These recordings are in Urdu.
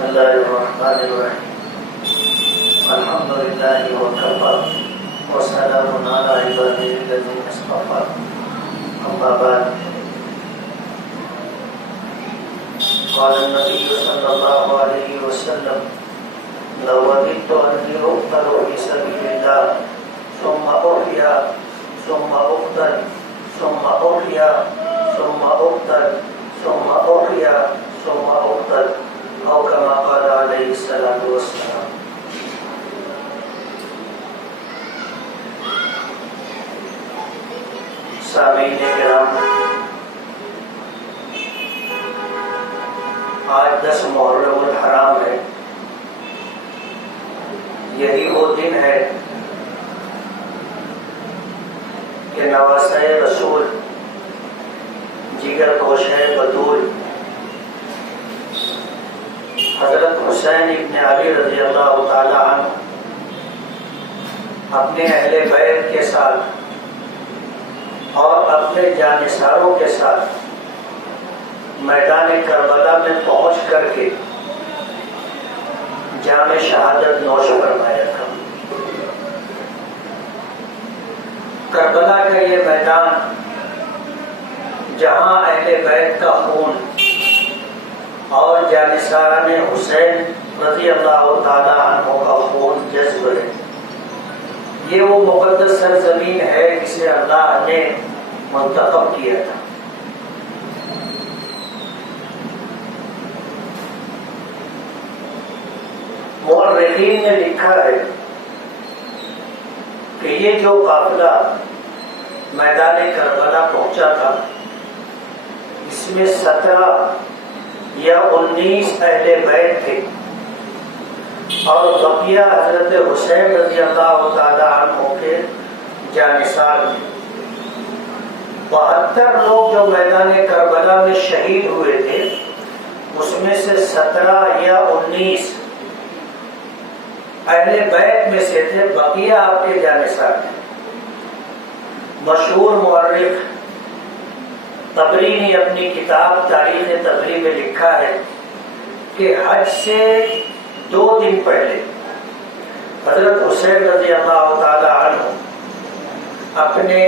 بسم الله الرحمن الرحيم. الحمد لله وكفى وسلام على عباده الذين اصطفى. أما بعد، قال النبي صلى الله عليه وسلم: لو وددت أني أقتل في سبيل الله ثم أحيا ثم أقتل ثم أحيا ثم أقتل ثم أحيا ثم أقتل، أو كما قال عليه الصلاة والسلام. سامعین کرام، آج 10 محرم الحرام ہے. یہی وہ دن ہے کہ نواسۂ رسول جگر گوشہ بطول حضرت حسین ابن علی رضی اللہ تعالی عنہ اپنے اہل بیت کے ساتھ اور اپنے جانثاروں کے ساتھ میدان کربلا میں پہنچ کر کے جام شہادت نوش فرمایا تھا. کربلا کا یہ میدان جہاں اہل بیت کا خون اور جانثاران حسین رضی اللہ تعالی عنہ کا خون جذب ہے، یہ وہ مقدس سرزمین ہے جسے اللہ نے منتخب کیا تھا. مورخین نے لکھا ہے کہ یہ جو قافلہ میدان کربلا پہنچا تھا، اس میں 17 یا 19 اہل بیت تھے اور بقیہ حضرت حسین رضی اللہ تعالی عنہ کے جانثار میں 72 لوگ جو میدان کربلا میں شہید ہوئے تھے، اس میں سے 17 یا 19 اہل بیت میں سے تھے، بقیہ آپ کے جانثار تھے. مشہور مورخ طبری نے اپنی کتاب تاریخ طبری میں لکھا ہے کہ حج سے 2 دن پہلے حضرت حسین رضی اللہ تعالی عنہ اپنے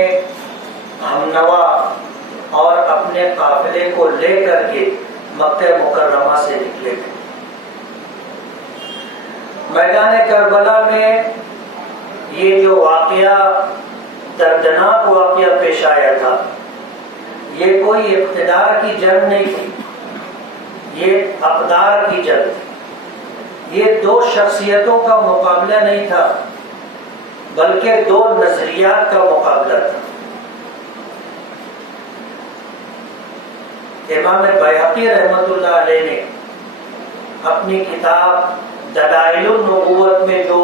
ہمنوا اور اپنے قافلے کو لے کر کے مکہ مکرمہ سے نکلے تھے. میدان کربلا میں یہ جو واقعہ دردناک واقعہ پیش آیا تھا، یہ کوئی اقتدار کی جنگ نہیں تھی، یہ اقدار کی جنگ تھی. یہ 2 شخصیتوں کا مقابلہ نہیں تھا، بلکہ 2 نظریات کا مقابلہ تھا. امام بیہقی رحمۃ اللہ علیہ نے اپنی کتاب دلائل النبوت میں جو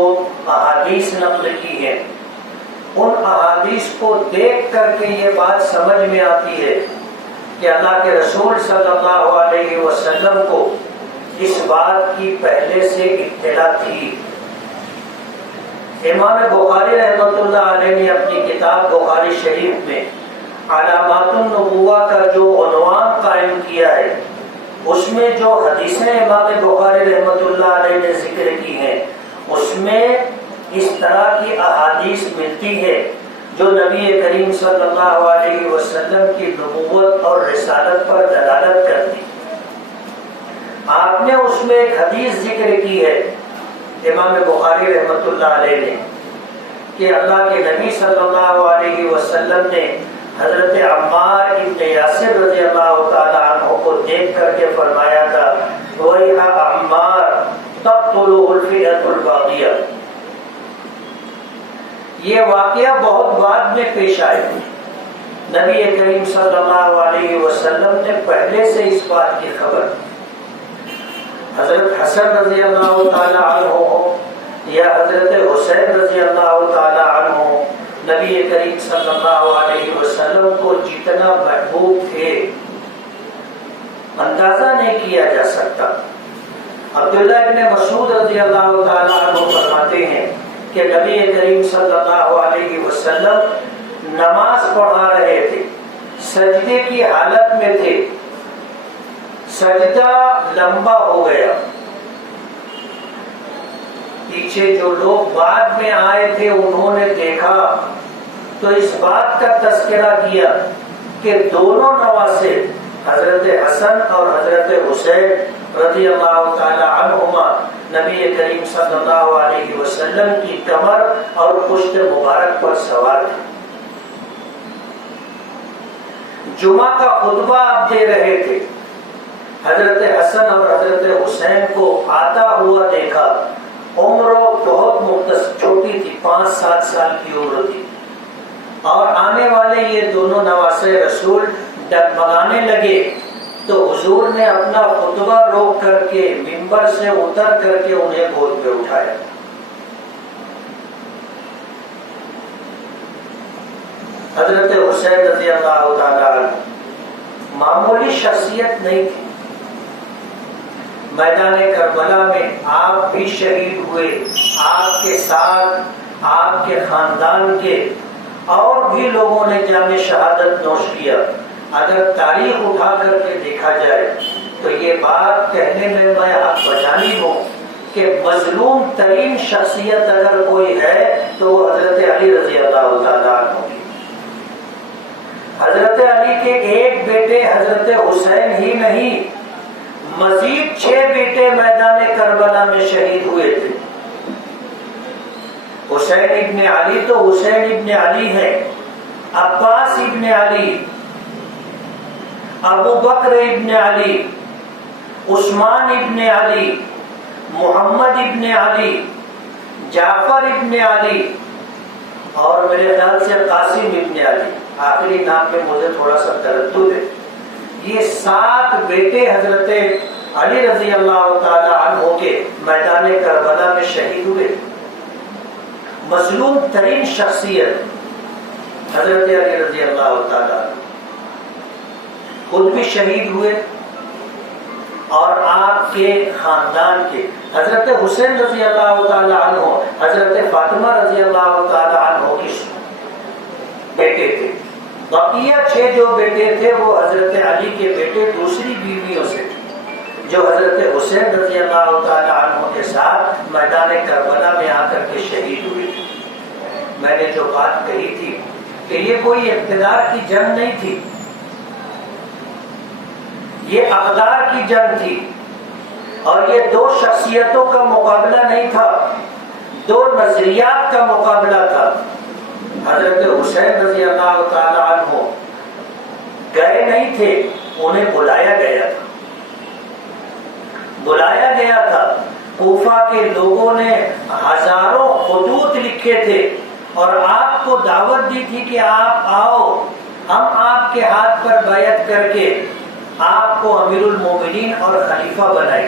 احادیث نقل کی ہیں، ان احادیث کو دیکھ کر کے یہ بات سمجھ میں آتی ہے کہ اللہ کے رسول صلی اللہ علیہ وسلم کو اس بات کی پہلے سے اطلاع تھی. امام بخاری رحمۃ اللہ علیہ نے اپنی کتاب بخاری شریف میں علامات النبوہ کا جو عنوان قائم کیا ہے، اس میں جو حدیثیں امام بخاری رحمۃ اللہ علیہ نے ذکر کی ہیں، اس میں اس طرح کی احادیث ملتی ہے جو نبی کریم صلی اللہ علیہ وسلم کی نبوت اور رسالت پر دلالت کرتی. آپ نے اس میں ایک حدیث ذکر کی ہے امام بخاری رحمۃ اللہ علیہ نے کہ اللہ کے نبی صلی اللہ علیہ وسلم نے حضرت عمار ابن یاسر رضی اللہ تعالی عنہ کو دیکھ کر کے فرمایا تھا: وَيْحَ عَمَّارَ تَقْتُلُهُ الْفِئَةُ الْبَاغِيَةُ. یہ واقعہ بہت بعد میں پیش آئے. نبی کریم صلی اللہ علیہ وسلم نے پہلے سے اس بات کی خبر. حضرت حسن رضی اللہ تعالی عنہ ہو یا حضرت حسین رضی اللہ تعالی عنہ ہو، نبی کریم صلی اللہ علیہ وسلم کو جتنا محبوب تھے اندازہ نہیں کیا جا سکتا. عبداللہ ابن مسعود رضی اللہ تعالی عنہ فرماتے ہیں کہ نبی کریم صلی اللہ علیہ وسلم نماز پڑھا رہے تھے، سجدے کی حالت میں تھے، سجدہ لمبا ہو گیا پیچھے جو لوگ بعد میں آئے تھے انہوں نے دیکھا تو اس بات کا تذکرہ کیا کہ دونوں نواسے حضرت حسن اور حضرت حسین رضی اللہ تعالی عنہما نبی کریم صلی اللہ علیہ وسلم کی کمر اور پشت مبارک پر سوار تھے. جمعہ کا خطبہ آپ دے رہے تھے. حضرت حسن اور حضرت حسین کو آتا ہوا دیکھا. عمر بہت مختصر چھوٹی تھی، 5-7 سال کی عمر تھی، اور آنے والے یہ دونوں نواسے رسول ڈگمگانے لگے تو حضور نے اپنا خطبہ روک کر کے منبر سے اتر کر کے انہیں گود پہ اٹھایا. حضرت حسین رضی اللہ تعالی عنہ معمولی شخصیت نہیں تھی. میدان کربلا میں آپ بھی شہید ہوئے، آپ کے ساتھ آپ کے خاندان کے اور بھی لوگوں نے جام شہادت نوش کیا. اگر تاریخ اٹھا کر کے دیکھا جائے تو یہ بات کہنے میں میں حق بجانی ہوں کہ مظلوم ترین شخصیت اگر کوئی ہے تو وہ حضرت علی رضی اللہ تعالیٰ عنہ کی. حضرت علی کے ایک بیٹے حضرت حسین ہی نہیں، مزید 6 بیٹے میدان کربلا میں شہید ہوئے تھے. حسین ابن علی تو حسین ابن علی ہے، عباس ابن علی، ابو بکر ابن علی، عثمان ابن علی، محمد ابن علی، جعفر ابن علی، اور میرے خیال سے قاسم ابن علی. آخری نام پہ مجھے تھوڑا سا تردد ہے. یہ 7 بیٹے حضرت علی رضی اللہ تعالی عنہ کے میدان کربلا میں شہید ہوئے. مظلوم ترین شخصیت حضرت علی رضی اللہ تعالی عنہ خود بھی شہید ہوئے اور آپ کے خاندان کے حضرت حسین رضی اللہ تعالی عنہ حضرت فاطمہ رضی اللہ تعالی عنہ کی بیٹے تھے. بقیہ 6 جو بیٹے تھے وہ حضرت علی کے بیٹے دوسری بیویوں سے تھے جو حضرت حسین رضی اللہ تعالی عنہ کے ساتھ میدان کربلا میں آ کر کے شہید ہوئے تھے. میں نے جو بات کہی تھی کہ یہ کوئی اقتدار کی جنگ نہیں تھی، یہ اقدار کی جنگ تھی، اور یہ 2 شخصیتوں کا مقابلہ نہیں تھا، 2 نظریات کا مقابلہ تھا. حضرت حسین رضی اللہ تعالی عنہ گئے نہیں تھے، انہیں بلایا گیا تھا. بلایا گیا تھا. کوفہ کے لوگوں نے ہزاروں خطوط لکھے تھے اور آپ کو دعوت دی تھی کہ آپ آؤ، ہم آپ کے ہاتھ پر بیعت کر کے آپ کو امیر المومنین اور خلیفہ بنائیں.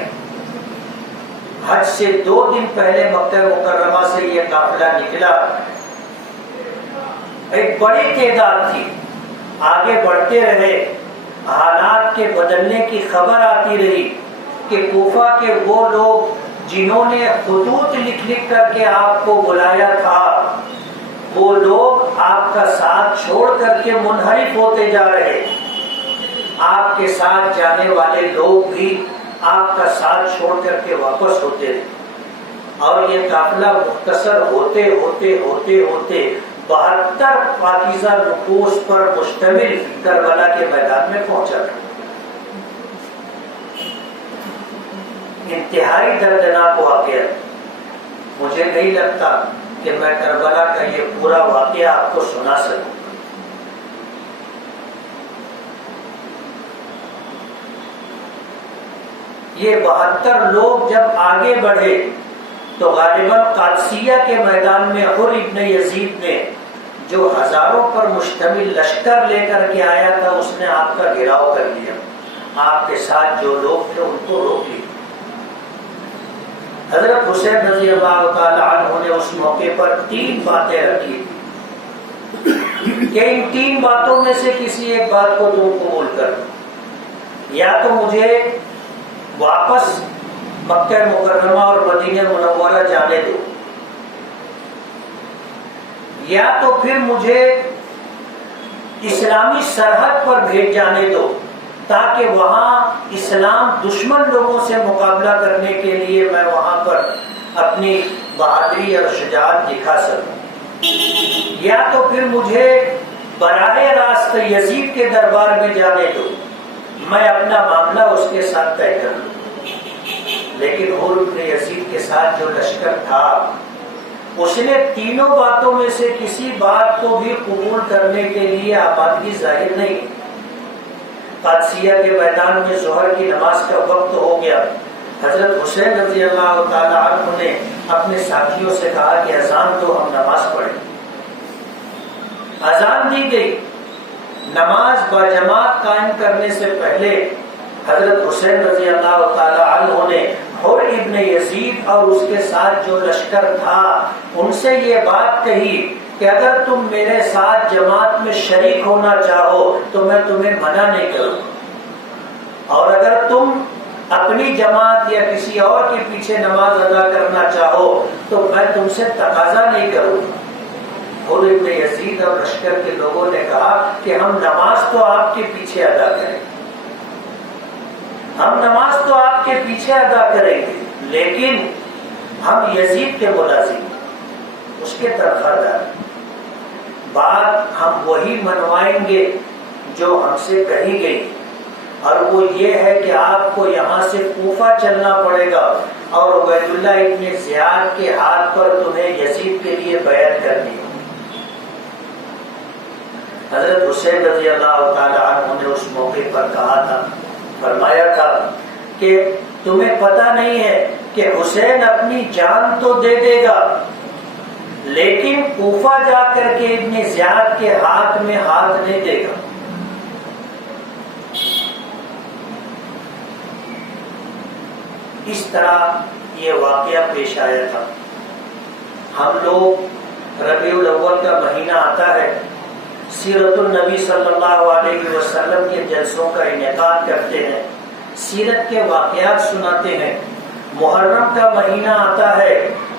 حج سے 2 دن پہلے مکہ مکرمہ سے یہ قافلہ نکلا. ایک بڑی تعداد تھی، آگے بڑھتے رہے. حالات کے بدلنے کی خبر آتی رہی کہ کوفہ کے وہ لوگ جنہوں نے خطوط لکھ لکھ کر کے آپ کو بلایا تھا، وہ لوگ آپ کا ساتھ چھوڑ کر کے منحرف ہوتے جا رہے. آپ کے ساتھ جانے والے لوگ بھی آپ کا ساتھ چھوڑ کر کے واپس ہوتے رہے، اور یہ قافلہ مختصر ہوتے ہوتے ہوتے ہوتے 72 پاکیزہ نفوس پر مشتمل کربلا کے میدان میں پہنچا. انتہائی دردناک واقعہ. مجھے نہیں لگتا کہ میں کربلا کا یہ پورا واقعہ آپ کو سنا سکوں. یہ 72 لوگ جب آگے بڑھے تو غالباً قادسیہ کے میدان میں حر ابن یزید نے، جو ہزاروں پر مشتمل لشکر لے کر کے آیا تھا، اس نے آپ کا گھیراؤ کر لیا. آپ کے ساتھ جو لوگ تھے ان کو روک لیا. حضرت حسین رضی اللہ تعالی عنہ نے اس موقع پر 3 باتیں رکھی کہ ان 3 باتوں میں سے کسی ایک بات کو تم قبول کر، یا تو مجھے واپس مکہ مکرمہ اور مدینہ منورہ جانے دو، یا تو پھر مجھے اسلامی سرحد پر بھیج جانے دو تاکہ وہاں اسلام دشمن لوگوں سے مقابلہ کرنے کے لیے میں وہاں پر اپنی بہادری اور شجاعت دکھا سکوں، یا تو پھر مجھے براہ راست یزید کے دربار میں جانے دو، میں اپنا معاملہ اس کے ساتھ طے کر لوں۔ لیکن حر بن یزید کے ساتھ جو لشکر تھا اس نے تینوں باتوں میں سے کسی بات کو بھی قبول کرنے کے لیے آمادگی ظاہر نہیں۔ قادسیہ کے میدان میں ظہر کی نماز کا وقت ہو گیا، حضرت حسین رضی اللہ تعالی عنہ نے اپنے ساتھیوں سے کہا کہ اذان دو، ہم نماز پڑھیں۔ اذان دی گئی۔ نماز باجماعت قائم کرنے سے پہلے حضرت حسین رضی اللہ تعالی عنہ نے حر ابن یزید اور اس کے ساتھ جو لشکر تھا ان سے یہ بات کہی کہ اگر تم میرے ساتھ جماعت میں شریک ہونا چاہو تو میں تمہیں منع نہیں کروں، اور اگر تم اپنی جماعت یا کسی اور کے پیچھے نماز ادا کرنا چاہو تو میں تم سے تقاضا نہیں کروں۔ حر ابن یزید اور لشکر کے لوگوں نے کہا کہ ہم نماز تو آپ کے پیچھے ادا کریں، ہم نماز تو آپ کے پیچھے ادا کریں گے، لیکن ہم یزید کے ملازم، اس کے طرفدار، بات ہم وہی منوائیں گے جو ہم سے کہی گئی، اور وہ یہ ہے کہ آپ کو یہاں سے کوفہ چلنا پڑے گا اور عبید اللہ ابن زیاد کے ہاتھ پر تمہیں یزید کے لیے بیعت کرنی ہے۔ حضرت حسین رضی اللہ تعالی عنہ نے اس موقع پر کہا تھا، فرمایا تھا کہ تمہیں پتہ نہیں ہے کہ حسین اپنی جان تو دے دے گا لیکن کوفہ جا کر کے ابن زیاد کے ہاتھ میں ہاتھ نہیں دے گا۔ اس طرح یہ واقعہ پیش آیا تھا۔ ہم لوگ ربیع الاول کا مہینہ آتا ہے، سیرت النبی صلی اللہ علیہ وسلم کے جلسوں کا انعقاد کرتے ہیں، سیرت کے واقعات سناتے ہیں۔ محرم کا مہینہ آتا ہے،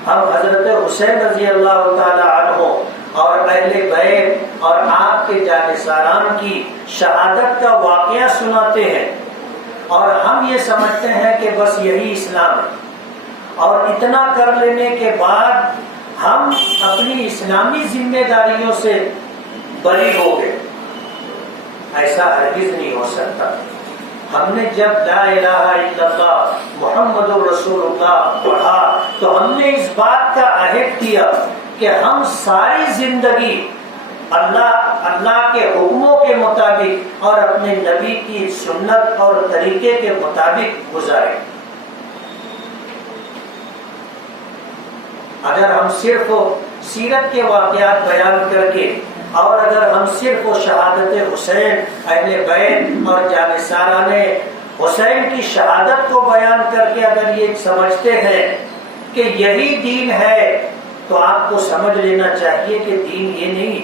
ہم حضرت حسین رضی اللہ تعالی عنہ اور اہل بیت اور آپ کے جانثاران کی شہادت کا واقعہ سناتے ہیں، اور ہم یہ سمجھتے ہیں کہ بس یہی اسلام ہے، اور اتنا کر لینے کے بعد ہم اپنی اسلامی ذمہ داریوں سے بری ہو گئے۔ ایسا ہرگز نہیں ہو سکتا۔ ہم نے جب لا الہ الا اللہ محمد رسول اللہ پڑھا تو ہم نے اس بات کا عہد کیا کہ ہم ساری زندگی اللہ کے حکموں کے مطابق اور اپنے نبی کی سنت اور طریقے کے مطابق گزاریں۔ اگر ہم صرف سیرت کے واقعات بیان کر کے اور اگر ہم صرف شہادت حسین، اہل بیت اور جانثاران حسین کی شہادت کو بیان کر کے اگر یہ سمجھتے ہیں کہ یہی دین ہے تو آپ کو سمجھ لینا چاہیے کہ دین یہ نہیں،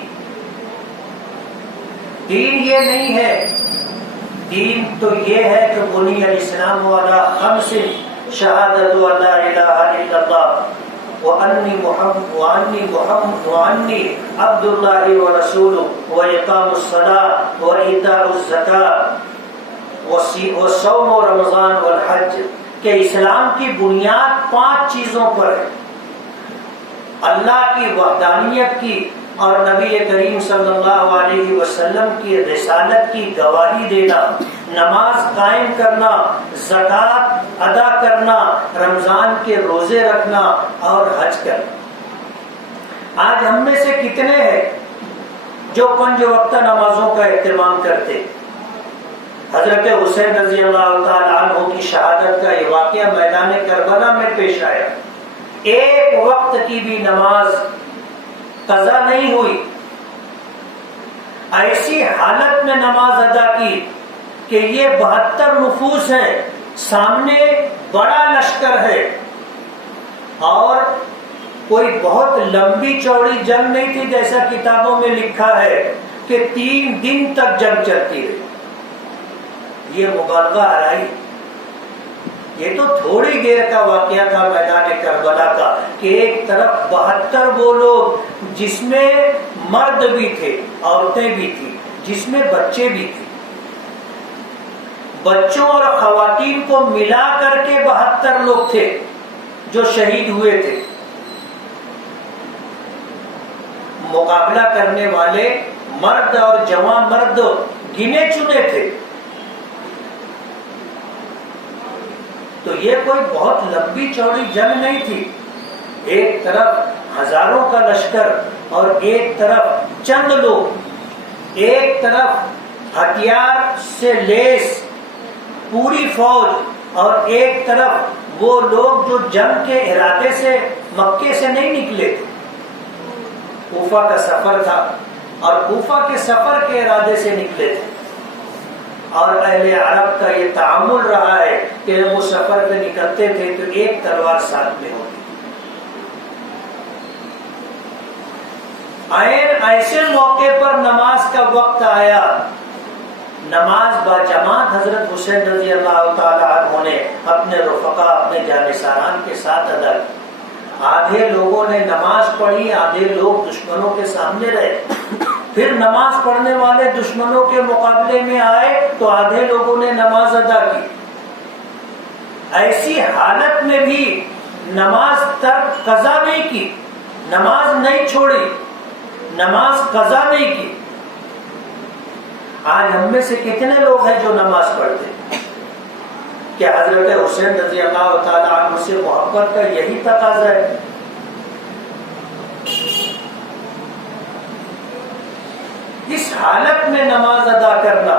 دین یہ نہیں ہے۔ دین تو یہ ہے کہ بنی الاسلام علی خمس، شہادت ان لا الہ الا اللہ وانی عبد اللہ ورسولہ واقام الصلاۃ وایتاء الزکاۃ وصوم رمضان والحج، کہ اسلام کی بنیاد 5 چیزوں پر ہے: اللہ کی وحدانیت کی اور نبی کریم صلی اللہ علیہ وسلم کی رسالت کی گواہی دینا، نماز قائم کرنا، زکوٰۃ ادا کرنا، رمضان کے روزے رکھنا اور حج کرنا۔ آج ہم میں سے کتنے ہیں جو 5 وقتہ نمازوں کا اہتمام کرتے؟ حضرت حسین رضی اللہ تعالی عنہ کی شہادت کا یہ واقعہ میدان کربلا میں پیش آیا۔ ایک وقت کی بھی نماز قضا نہیں ہوئی، ایسی حالت میں نماز ادا کی کہ یہ 72 نفوس ہیں، سامنے بڑا لشکر ہے، اور کوئی بہت لمبی چوڑی جنگ نہیں تھی جیسا کتابوں میں لکھا ہے کہ 3 دن تک جنگ چلتی رہی۔ یہ مبالغہ آرائی، یہ تو تھوڑی دیر کا واقعہ تھا میدان کربلا کا کہ ایک طرف 72 وہ لوگ جس میں مرد بھی تھے، عورتیں بھی تھیں، جس میں بچے بھی تھے، بچوں اور خواتین کو ملا کر کے 72 لوگ تھے جو شہید ہوئے تھے۔ مقابلہ کرنے والے مرد اور جوان مرد گنے چنے تھے. تو یہ کوئی بہت لمبی چوڑی جنگ نہیں تھی. ایک طرف ہزاروں کا لشکر اور ایک طرف چند لوگ, ایک طرف ہتھیار سے لیس پوری فوج اور ایک طرف وہ لوگ جو جنگ کے ارادے سے مکے سے نہیں نکلے تھے. کوفہ کا سفر تھا اور کوفہ کے سفر کے ارادے سے نکلے تھے, اور اہل عرب کا یہ تعامل رہا ہے کہ جب وہ سفر پہ نکلتے تھے تو ایک تلوار ساتھ میں ہوتی. ایسے موقع پر نماز کا وقت آیا, نماز باجماعت حضرت حسین رضی اللہ تعالی عنہ نے اپنے رفقا, اپنے جانثاران کے ساتھ ادا کی. آدھے لوگوں نے نماز پڑھی, آدھے لوگ دشمنوں کے سامنے رہے. پھر نماز پڑھنے والے دشمنوں کے مقابلے میں آئے تو آدھے لوگوں نے نماز ادا کی. ایسی حالت میں بھی نماز ترک قضا نہیں کی, نماز نہیں چھوڑی, نماز قضا نہیں کی. آج ہم میں سے کتنے لوگ ہیں جو نماز پڑھتے ہیں؟ کیا حضرت حسین رضی اللہ تعالی عنہ سے محبت کا یہی تقاضا ہے؟ اس حالت میں نماز ادا کرنا,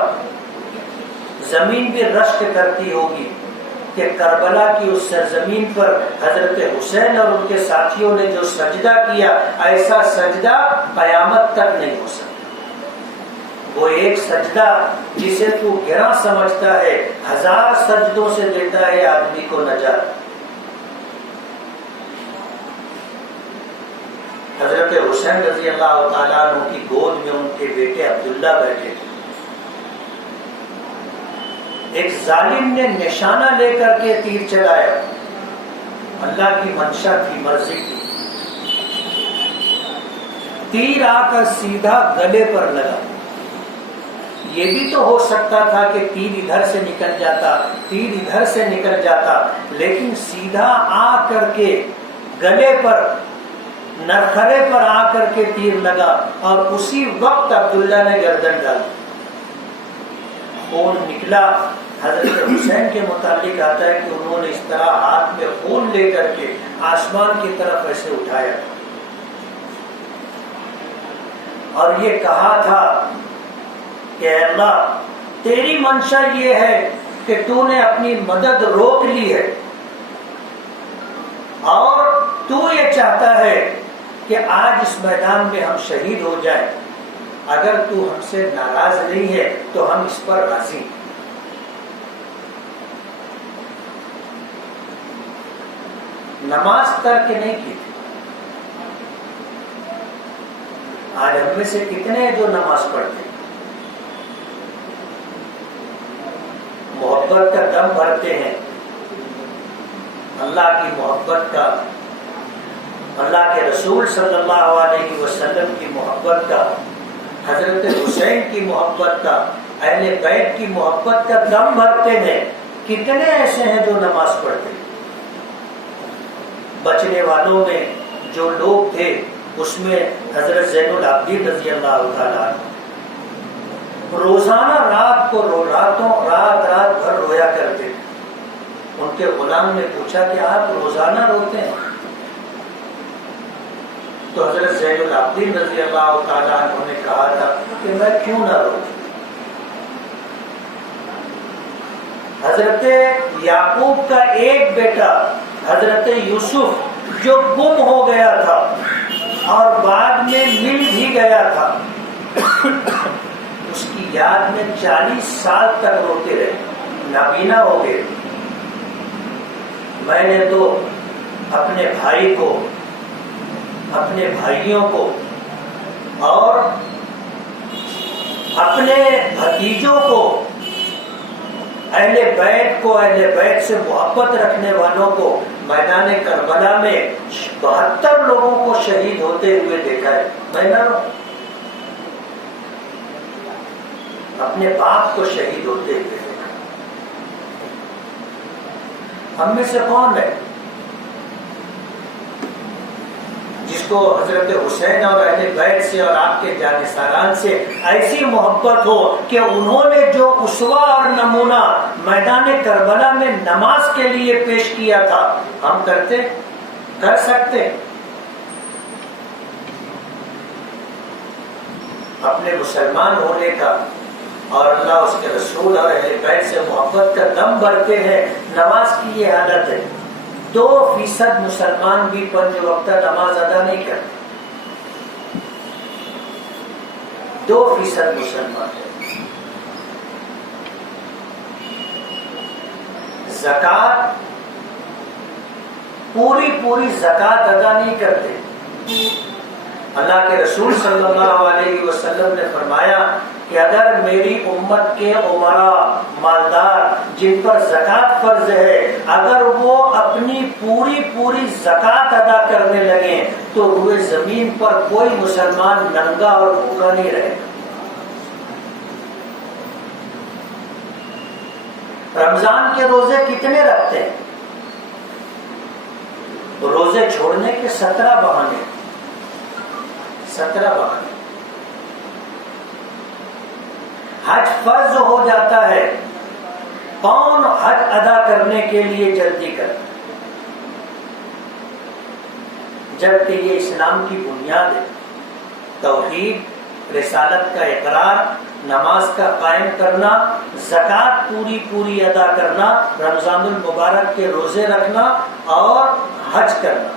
زمین بھی رشک کرتی ہوگی کہ کربلا کی اس سرزمین پر حضرت حسین اور ان کے ساتھیوں نے جو سجدہ کیا, ایسا سجدہ قیامت تک نہیں ہو سکتا. وہ ایک سجدہ جسے تو گراں سمجھتا ہے, 1000 سجدوں سے دیتا ہے آدمی کو نجات. حضرت حسین رضی اللہ تعالیٰ عنہ کی گود میں ان کے بیٹے عبداللہ بیٹھے تھے. ایک ظالم نے نشانہ لے کر کے تیر چلایا, اللہ کی منشا تھی, مرضی تھی. تیر آ کر سیدھا گلے پر لگا. یہ بھی تو ہو سکتا تھا کہ تیر ادھر سے نکل جاتا, تیر ادھر سے نکل جاتا, لیکن سیدھا آ کر کے گلے پر, نرخرے پر آ کر کے تیر لگا اور اسی وقت عبداللہ نے گردن ڈالی. خون نکلا. حضرت حسین کے متعلق آتا ہے کہ انہوں نے اس طرح ہاتھ میں خون لے کر کے آسمان کی طرف ایسے اٹھایا اور یہ کہا تھا کہ اللہ, تیری منشا یہ ہے کہ تو نے اپنی مدد روک لی ہے اور تو یہ چاہتا ہے کہ آج اس میدان میں ہم شہید ہو جائیں. اگر تو ہم سے ناراض نہیں ہے تو ہم اس پر راضی ہیں. نماز ترک نہیں کی تھی. آج ہم میں سے کتنے ہیں جو نماز پڑھتے ہیں, محبت کا دم بھرتے ہیں, اللہ کی محبت کا, اللہ کے رسول صلی اللہ علیہ وسلم کی محبت کا, حضرت حسین کی محبت کا, اہل بیت کی محبت کا دم بھرتے ہیں. کتنے ایسے ہیں جو نماز پڑھتے ہیں؟ بچنے والوں میں جو لوگ تھے اس میں حضرت زین العابدین رضی اللہ تعالیٰ عنہ روزانہ رات رات بھر رویا کرتے تھے. ان کے غلام نے پوچھا کہ آپ روزانہ روتے ہیں؟ تو حضرت زین العابدین رضی اللہ تعالیٰ عنہ نے کہا تھا کہ میں کیوں نہ رو. حضرت یعقوب کا ایک بیٹا حضرت یوسف جو گم ہو گیا تھا اور بعد میں مل بھی گیا تھا, اس کی یاد میں 40 سال تک روتے رہے, نابینا ہو گئے. میں نے تو اپنے بھائی کو, اپنے بھائیوں کو اور اپنے بھتیجوں کو, اہل بیت کو, اہل بیت سے محبت رکھنے والوں کو میدان کربلا میں 72 لوگوں کو شہید ہوتے ہوئے دیکھا ہے. میں نہ اپنے باپ کو شہید ہوتے ہوئے دیکھا. ہم میں سے کون ہے جس کو حضرت حسین اور اہل بیت سے اور آپ کے جانثاران سے ایسی محبت ہو کہ انہوں نے جو اسوہ اور نمونہ میدان کربلا میں نماز کے لیے پیش کیا تھا، ہم کر سکتے؟ اپنے مسلمان ہونے کا اور اللہ اس کے رسول اور اہل بیت سے محبت کا دم بھرتے ہیں، نماز کی یہ حالت ہے۔ 2% مسلمان بھی 5 وقتہ نماز ادا نہیں کرتے، 2% مسلمان ہے۔ زکوٰۃ پوری زکوٰۃ ادا نہیں کرتے۔ اللہ کے رسول صلی اللہ علیہ وسلم نے فرمایا کہ اگر میری امت کے عمراء مالدار جن پر زکوٰۃ فرض ہے، اگر وہ اپنی پوری زکوٰۃ ادا کرنے لگیں تو روئے زمین پر کوئی مسلمان ننگا اور بھوکا نہیں رہے گا۔ رمضان کے روزے کتنے رکھتے ہیں؟ روزے چھوڑنے کے 17 بہانے، 17 بہانے۔ حج فرض ہو جاتا ہے، کون حج ادا کرنے کے لیے جلدی کرتا ہے؟ جبکہ یہ اسلام کی بنیاد ہے، توحید، رسالت کا اقرار، نماز کا قائم کرنا، زکوٰۃ پوری ادا کرنا، رمضان المبارک کے روزے رکھنا اور حج کرنا۔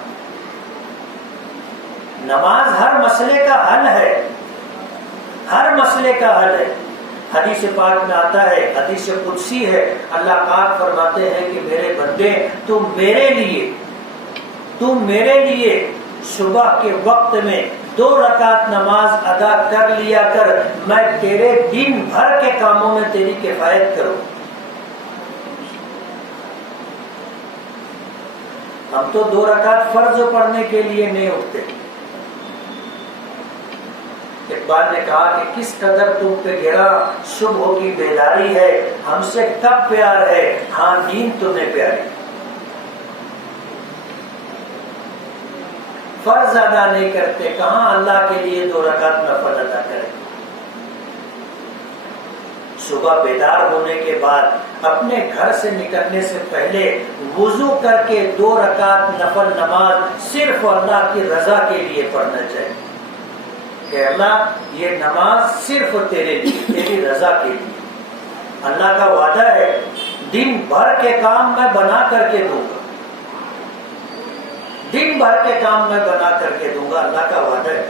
نماز ہر مسئلے کا حل ہے، ہر مسئلے کا حل ہے۔ حدیث پاک میں آتا ہے، حدیث قدسی ہے، اللہ پاک فرماتے ہیں کہ میرے بندے تم میرے لیے صبح کے وقت میں 2 رکعت نماز ادا کر لیا کر، میں تیرے دن بھر کے کاموں میں تیری کفایت کروں۔ ہم تو 2 رکعت فرض پڑھنے کے لیے نہیں اٹھتے۔ اقبال نے کہا کہ کس قدر تم پہ گرا صبح کی بیداری ہے، ہم سے کب پیار ہے، ہاں نیند تمہیں پیاری۔ فرض ادا نہیں کرتے، کہاں اللہ کے لیے 2 رکعت نفل ادا کریں؟ صبح بیدار ہونے کے بعد اپنے گھر سے نکلنے سے پہلے وضو کر کے 2 رکعت نفل نماز صرف اللہ کی رضا کے لیے پڑھنا چاہیے کہ اللہ یہ نماز صرف تیرے لیے، تیری رضا کے لیے۔ اللہ کا وعدہ ہے دن بھر کے کام میں بنا کر کے دوں گا، دن بھر کے کام میں بنا کر کے دوں گا، اللہ کا وعدہ ہے۔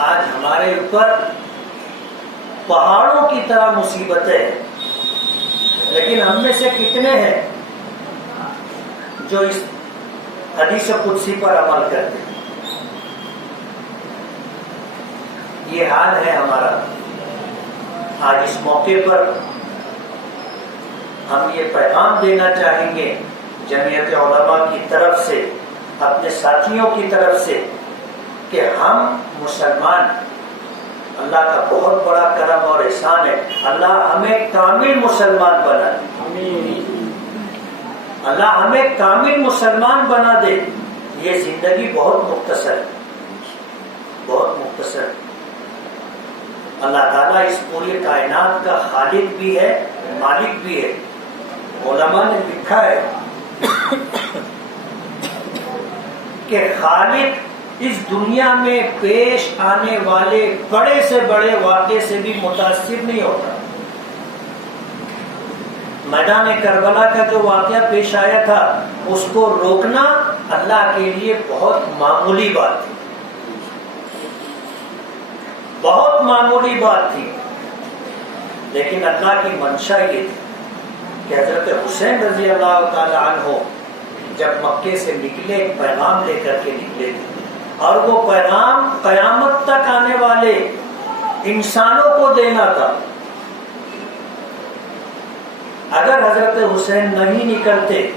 آج ہمارے اوپر پہاڑوں کی طرح مصیبتیں ہیں، لیکن ہم میں سے کتنے ہیں جو اس حدیث قدسی پر عمل کرتے ہیں؟ یہ حال ہے ہمارا۔ آج اس موقع پر ہم یہ پیغام دینا چاہیں گے جمعیت علماء کی طرف سے، اپنے ساتھیوں کی طرف سے، کہ ہم مسلمان، اللہ کا بہت بڑا کرم اور احسان ہے، اللہ ہمیں کامل مسلمان بنا دے، اللہ ہمیں کامل مسلمان بنا دے۔ یہ زندگی بہت مختصر ہے، بہت مختصر ہے۔ اللہ تعالیٰ اس پوری کائنات کا خالق بھی ہے، مالک بھی ہے۔ علماء نے لکھا ہے کہ خالق اس دنیا میں پیش آنے والے بڑے سے بڑے واقعے سے بھی متاثر نہیں ہوتا۔ میدان کربلا کا جو واقعہ پیش آیا تھا، اس کو روکنا اللہ کے لیے بہت معمولی بات تھی، بہت معمولی بات تھی، لیکن اللہ کی منشا یہ تھی کہ حضرت حسین رضی اللہ تعالی عنہ جب مکے سے نکلے ایک پیغام لے کر کے نکلے تھے، اور وہ پیغام قیامت تک آنے والے انسانوں کو دینا تھا۔ اگر حضرت حسین نہیں نکلتے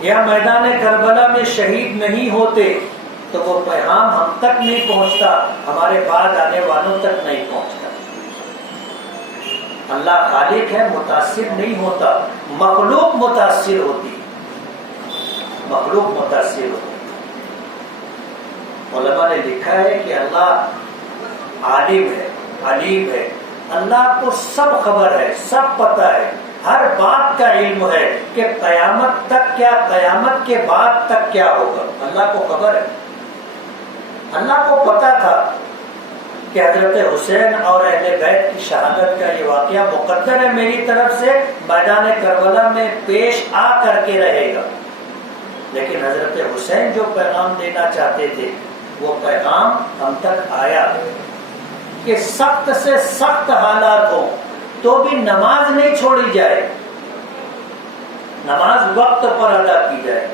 یا میدان کربلا میں شہید نہیں ہوتے تو وہ پیغام ہم تک نہیں پہنچتا، ہمارے بعد آنے والوں تک نہیں پہنچتا۔ اللہ خالق ہے، متاثر نہیں ہوتا، مخلوق متاثر ہوتی، مخلوق متاثر ہوتی۔ علماء نے لکھا ہے کہ اللہ عالم ہے، علیم ہے، اللہ کو سب خبر ہے، سب پتہ ہے، ہر بات کا علم ہے کہ قیامت تک کیا، قیامت کے بعد تک کیا ہوگا، اللہ کو خبر ہے۔ اللہ کو پتا تھا کہ حضرت حسین اور اہل بیت کی شہادت کا یہ واقعہ مقدر ہے میری طرف سے، میدان کربلا میں پیش آ کر کے رہے گا، لیکن حضرت حسین جو پیغام دینا چاہتے تھے وہ پیغام ہم تک آیا کہ سخت سے سخت حالات ہوں تو بھی نماز نہیں چھوڑی جائے، نماز وقت پر ادا کی جائے،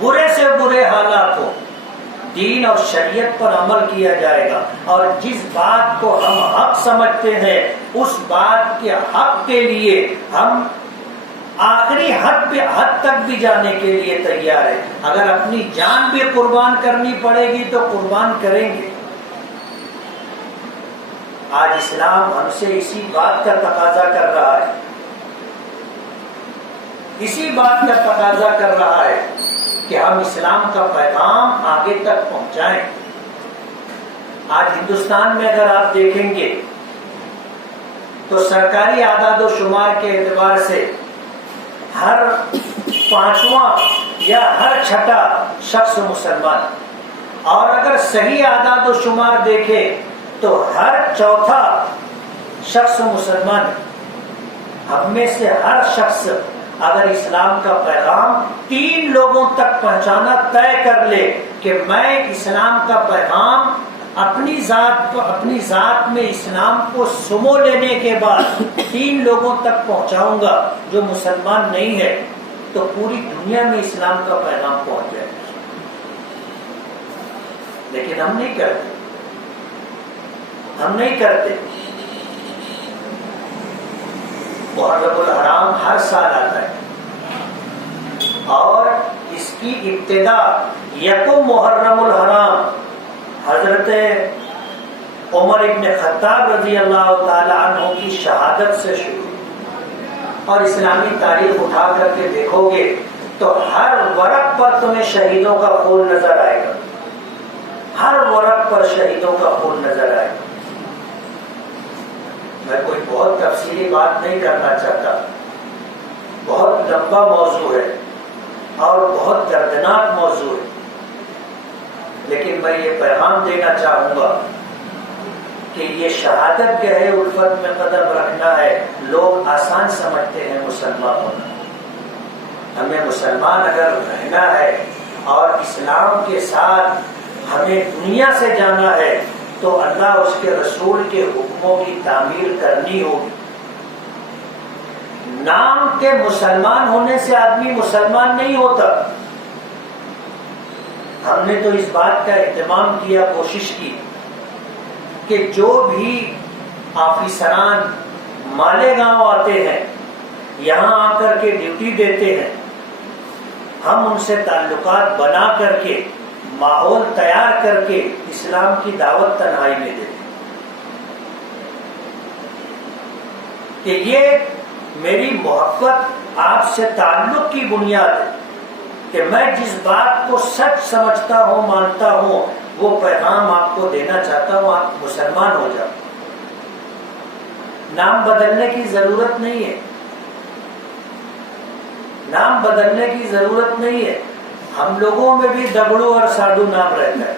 برے سے برے حالات ہوں دین اور شریعت پر عمل کیا جائے گا، اور جس بات کو ہم حق سمجھتے ہیں اس بات کے حق کے لیے ہم آخری حد تک بھی جانے کے لیے تیار ہیں، اگر اپنی جان بھی قربان کرنی پڑے گی تو قربان کریں گے۔ آج اسلام ہم سے اسی بات کا تقاضا کر رہا ہے، اسی بات کا تقاضا کر رہا ہے کہ ہم اسلام کا پیغام آگے تک پہنچائیں۔ آج ہندوستان میں اگر آپ دیکھیں گے تو سرکاری اعداد و شمار کے اعتبار سے ہر پانچواں یا ہر چھٹا شخص مسلمان، اور اگر صحیح اعداد و شمار دیکھیں تو ہر چوتھا شخص مسلمان۔ ہم میں سے ہر شخص اگر اسلام کا پیغام 3 لوگوں تک پہنچانا طے کر لے کہ میں اسلام کا پیغام اپنی ذات میں اسلام کو سمو لینے کے بعد 3 لوگوں تک پہنچاؤں گا جو مسلمان نہیں ہے، تو پوری دنیا میں اسلام کا پیغام پہنچ جائے گا۔ لیکن ہم نہیں کرتے، ہم نہیں کرتے۔ محرم الحرام ہر سال آتا ہے اور اس کی ابتدا یکم محرم الحرام حضرت عمر ابن خطاب رضی اللہ تعالی عنہ کی شہادت سے شروع، اور اسلامی تاریخ اٹھا کر کے دیکھو گے تو ہر ورق پر تمہیں شہیدوں کا خون نظر آئے گا، ہر ورق پر شہیدوں کا خون نظر آئے گا۔ میں کوئی بہت تفصیلی بات نہیں کرنا چاہتا، بہت لمبا موضوع ہے اور بہت دردناک موضوع ہے، لیکن میں یہ پیغام دینا چاہوں گا کہ یہ شہادت گہرے الفت میں قدم رکھنا ہے۔ لوگ آسان سمجھتے ہیں مسلمان ہونا، ہمیں مسلمان اگر رہنا ہے اور اسلام کے ساتھ ہمیں دنیا سے جانا ہے تو اللہ اس کے رسول کے حکموں کی تعمیل کرنی ہوگی۔ نام کے مسلمان ہونے سے آدمی مسلمان نہیں ہوتا۔ ہم نے تو اس بات کا اہتمام کیا، کوشش کی کہ جو بھی آفیسران مالیگاؤں آتے ہیں، یہاں آ کر کے ڈیوٹی دیتے ہیں، ہم ان سے تعلقات بنا کر کے ماحول تیار کر کے اسلام کی دعوت تنہائی میں دیتے کہ یہ میری محبت آپ سے تعلق کی بنیاد ہے کہ میں جس بات کو سچ سمجھتا ہوں، مانتا ہوں، وہ پیغام آپ کو دینا چاہتا ہوں، آپ مسلمان ہو جاؤ۔ نام بدلنے کی ضرورت نہیں ہے، نام بدلنے کی ضرورت نہیں ہے۔ ہم لوگوں میں بھی دگڑو اور ساڈو نام رہتا ہے۔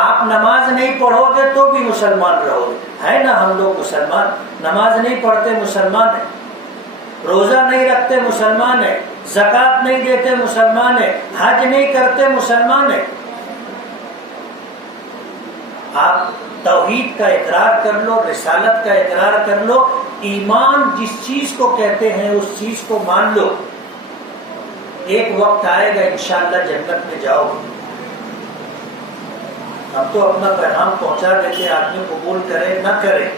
آپ نماز نہیں پڑھو گے تو بھی مسلمان رہو گے، ہے نا؟ ہم لوگ مسلمان، نماز نہیں پڑھتے مسلمان ہیں، روزہ نہیں رکھتے مسلمان ہیں، زکوٰۃ نہیں دیتے مسلمان ہیں، حج نہیں کرتے مسلمان ہیں۔ آپ توحید کا اقرار کر لو، رسالت کا اقرار کر لو، ایمان جس چیز کو کہتے ہیں اس چیز کو مان لو، ایک وقت آئے گا انشاءاللہ جنت میں جاؤ گے۔ ہم تو اپنا پیغام پہنچا دیتے، آدمی قبول کرے نہ کرے،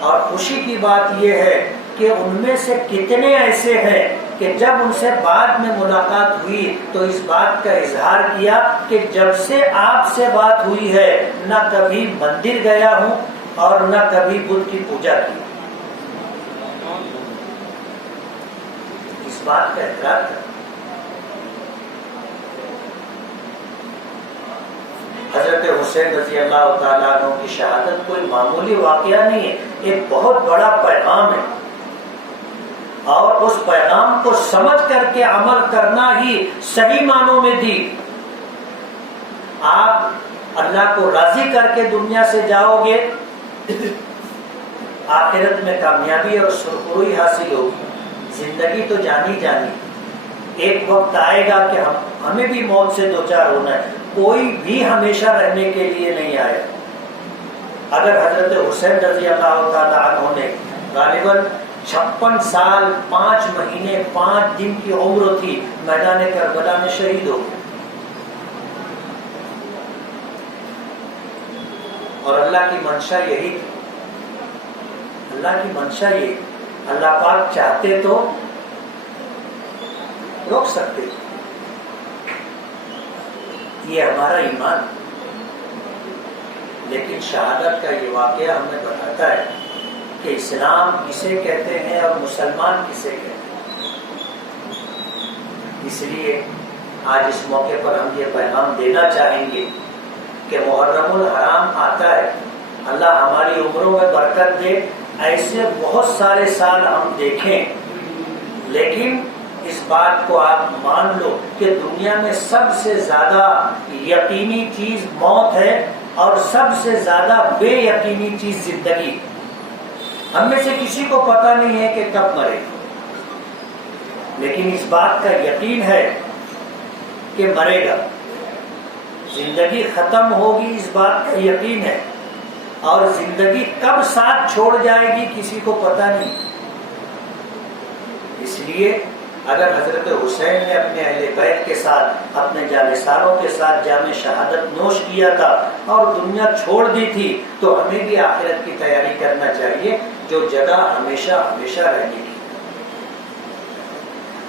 اور خوشی کی بات یہ ہے کہ ان میں سے کتنے ایسے ہیں کہ جب ان سے بعد میں ملاقات ہوئی تو اس بات کا اظہار کیا کہ جب سے آپ سے بات ہوئی ہے نہ کبھی مندر گیا ہوں اور نہ کبھی بدھ کی پوجا کی۔ اس بات کا اقرار کر، حضرت حسین رضی اللہ تعالیٰ عنہ کی شہادت کوئی معمولی واقعہ نہیں ہے، ایک بہت بڑا پیغام ہے، اور اس پیغام کو سمجھ کر کے عمل کرنا ہی صحیح معنوں میں دین۔ آپ اللہ کو راضی کر کے دنیا سے جاؤ گے، آخرت میں کامیابی اور سرخروئی حاصل ہوگی۔ زندگی تو جانی جانی، ایک وقت آئے گا کہ ہمیں بھی موت سے دوچار ہونا ہے، کوئی بھی ہمیشہ رہنے کے لیے نہیں آیا۔ اگر حضرت حسین رضی اللہ تعالیٰ عنہ نے غالباً 56 سال 5 مہینے 5 دن کی عمر تھی، میدان کربلا میں شہید ہو گئے، اور اللہ کی منشا یہی تھی، اللہ کی منشا یہی، اللہ پاک چاہتے تو روک سکتے، یہ ہمارا ایمان، لیکن شہادت کا یہ واقعہ ہمیں بتاتا ہے کہ اسلام کسے کہتے ہیں اور مسلمان کسے کہتے ہیں۔ اس لیے آج اس موقع پر ہم یہ پیغام دینا چاہیں گے کہ محرم الحرام آتا ہے، اللہ ہماری عمروں میں برکت دے، ایسے بہت سارے سال ہم دیکھیں، لیکن اس بات کو آپ مان لو کہ دنیا میں سب سے زیادہ یقینی چیز موت ہے، اور سب سے زیادہ بے یقینی چیز زندگی۔ ہم میں سے کسی کو پتہ نہیں ہے کہ کب مرے، لیکن اس بات کا یقین ہے کہ مرے گا، زندگی ختم ہوگی، اس بات کا یقین ہے، اور زندگی کب ساتھ چھوڑ جائے گی کسی کو پتہ نہیں۔ اس لیے اگر حضرت حسین نے اپنے اہل بیت کے ساتھ، اپنے جانثاروں کے ساتھ جام شہادت نوش کیا تھا اور دنیا چھوڑ دی تھی، تو ہمیں بھی آخرت کی تیاری کرنا چاہیے، جو جگہ ہمیشہ ہمیشہ رہنے کی۔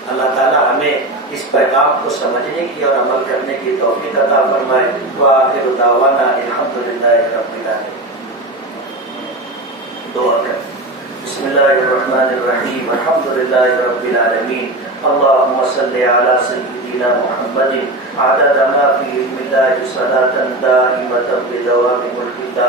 اللہ تعالی ہمیں اس پیغام کو سمجھنے کی اور عمل کرنے کی توفیق عطا فرمائے۔ وآخر دعوانا الحمدللہ رب العالمین۔ دعا کریں۔ بسم اللہ الرحمن الرحیم، الحمدللہ رب العالمین، اللہم صلی علی سیدنا محمد عدد ما فی علم اللہ صلاة دائمة بدوام ملکہ۔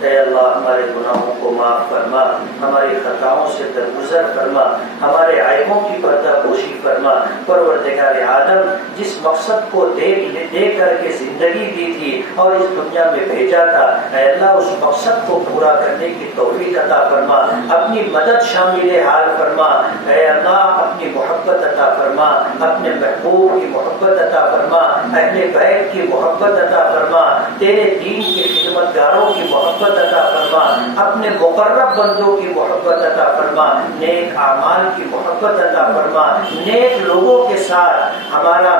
اے اللہ ہمارے گناہوں کو معاف فرما، ہماری خطاؤں سے درگزر فرما، ہمارے عیبوں کی پردہ پوشی فرما۔ پروردگار عالم، جس مقصد کو دے کر کے زندگی دی تھی اور اس دنیا میں بھیجا تھا، اے اللہ اس مقصد کو پورا کرنے کی توفیق عطا فرما، اپنی مدد شامل حال فرما۔ اے اللہ اپنی محبت عطا فرما، اپنے محبوب کی محبت عطا فرما، اہل بیت کی محبت عطا فرما، تیرے دین کے خدمتگاروں کی محبت عطا فرما، اپنے مقرب بندوں کی محبت عطا فرما، نیک اعمال کی محبت عطا فرما، نیک لوگوں کے ساتھ ہمارا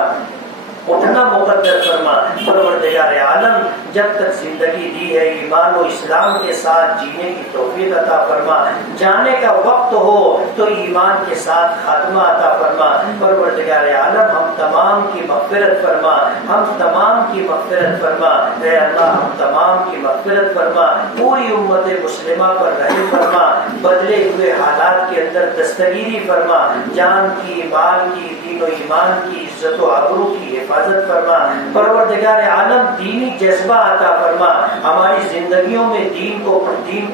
اٹھنا مقدر فرما۔ پروردگار عالم، جب تک زندگی دی ہے ایمان و اسلام کے ساتھ جینے کی توفیق عطا فرما، جانے کا وقت ہو تو ایمان کے ساتھ خاتمہ عطا فرما۔ پروردگار عالم، ہم تمام کی مغفرت فرما، ہم تمام کی مغفرت فرما۔ اے اللہ ہم تمام کی مغفرت فرما، پوری امت مسلمہ پر رحم فرما، بدلے ہوئے حالات کے اندر دستگیری فرما، جان کی، مال کی، دین و ایمان کی، عزت و آبرو کی حفاظت فرما۔ پروردگار عالم، دینی جذبہ عطا فرما، ہماری زندگیوں میں دین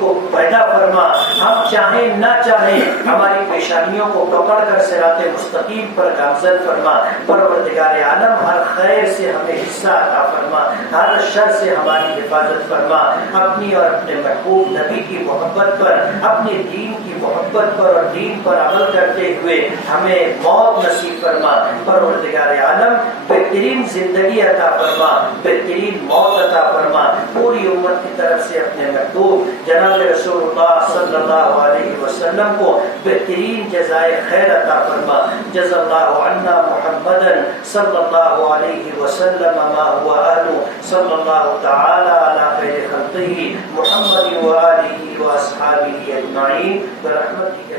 کو پیدا فرما، ہم چاہیں نہ چاہیں ہماری پیشانیوں کو پکڑ کر صراط مستقیم پر گامزن فرما۔ پروردگار عالم، ہر خیر سے ہمیں حصہ عطا فرما، ہر شر سے ہماری حفاظت فرما۔ اپنی اور اپنے محبوب نبی کی محبت پر، اپنے دین کی محبت پر اور دین پر عمل کرتے ہوئے ہمیں موت نصیب فرما۔ پروردگار عالم، بہترین زندگی عطا فرما، بہترین موت عطا فرما۔ پوری امت کی طرف سے اپنے محبوب جناب رسول اللہ صلی اللہ علیہ وسلم کو بہترین جزائے خیر عطا فرما۔ جزا اللہ عنا محمدا صلی اللہ علیہ وسلم ما هو اہل، صلی اللہ تعالی علی خیر خلقہ محمد و آلہ و اصحابہ اجمعین برحمتہ۔